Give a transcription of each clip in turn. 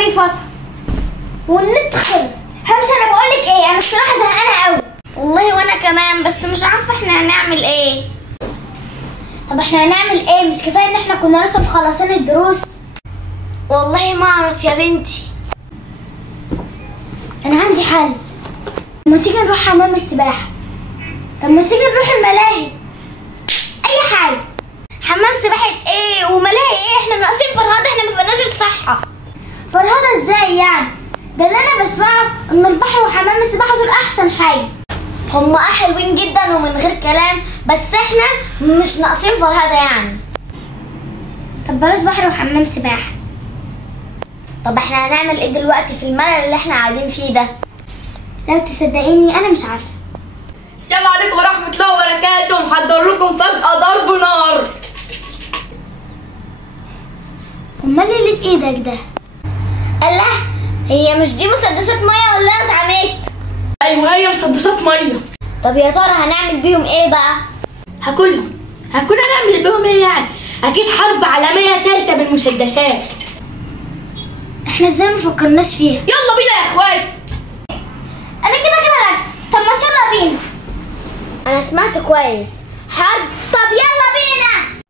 بيه فصل والنت خلص. همشي. انا بقولك ايه، انا الصراحه زهقانه قوي والله وانا كمان، بس مش عارفه احنا هنعمل ايه. طب احنا هنعمل ايه؟ مش كفايه ان احنا كنا لسه مخلصين الدروس؟ والله ما اعرف يا بنتي. انا عندي حل. ما تيجي نروح حمام السباحه؟ طب ما تيجي نروح الملاهي؟ اي حاجه. حمام سباحه ايه وملاهي ايه؟ احنا ناقصين فرهده، احنا ما فيناش الصحه. فرهده ازاي يعني؟ ده اللي انا بسمعه ان البحر وحمام السباحه دول احسن حاجه. هما حلوين جدا ومن غير كلام، بس احنا مش ناقصين فرهده يعني. طب بلاش بحر وحمام سباحه. طب احنا هنعمل ايه دلوقتي في الملل اللي احنا قاعدين فيه ده؟ لو تصدقيني انا مش عارفه. السلام عليكم ورحمة الله وبركاته. محضر لكم فجأة ضرب نار. امال اللي في ايدك ده؟ الله، هي مش دي مسدسات ميه ولا انا اتعميت؟ ايوه هي مسدسات ميه. طب يا ترى هنعمل بيهم ايه بقى؟ هاكلهم. هنعمل بيهم ايه يعني؟ اكيد حرب عالمية تالتة بالمسدسات. احنا ازاي ما فكرناش فيها؟ يلا بينا يا اخواتي. انا كده هكسب. طب ما يلا بينا. انا سمعت كويس. حرب؟ طب يلا بينا.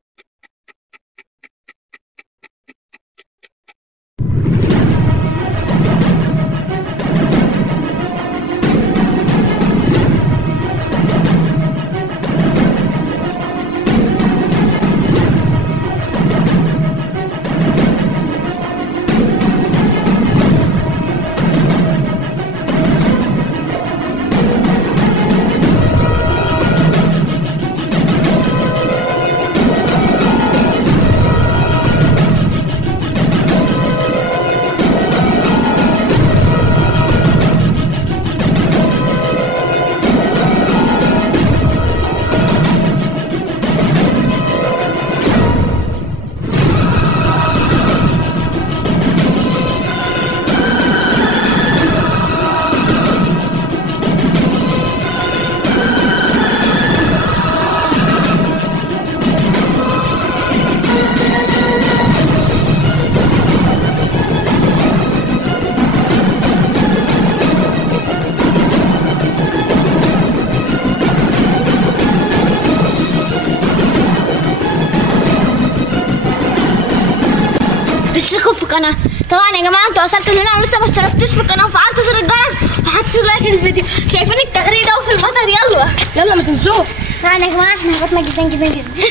اشتركوا في القناه. طبعا يا جماعه انتوا وصلتوا هنا ولسه ما اشتركتوش في القناه وفعلتوا زر الجرس وحطيتوا لايك للفيديو. شايفين التغريده وفي المطر؟ يلا يلا ما تنسوش. طبعا يا جماعه احنا هبطنا جدا جدا جدا